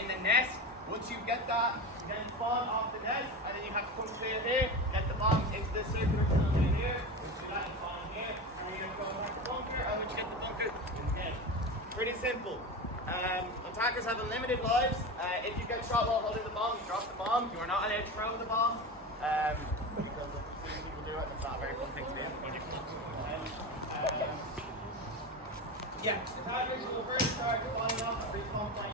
in the net. Once you get that, you then spawn off the net, and then you have to come clear here, get the bomb into the circular tunnel in here, once you do that, you spawn in here, and you're going to go back to the bunker, and once you get the bunker, in the net. Pretty simple. Attackers have unlimited lives. If you get shot while holding the bomb, you drop the bomb. You are not allowed to throw the bomb, because I've seen people do it, and it's not a very fun thing to do. Yeah, attackers will first start spawning off a free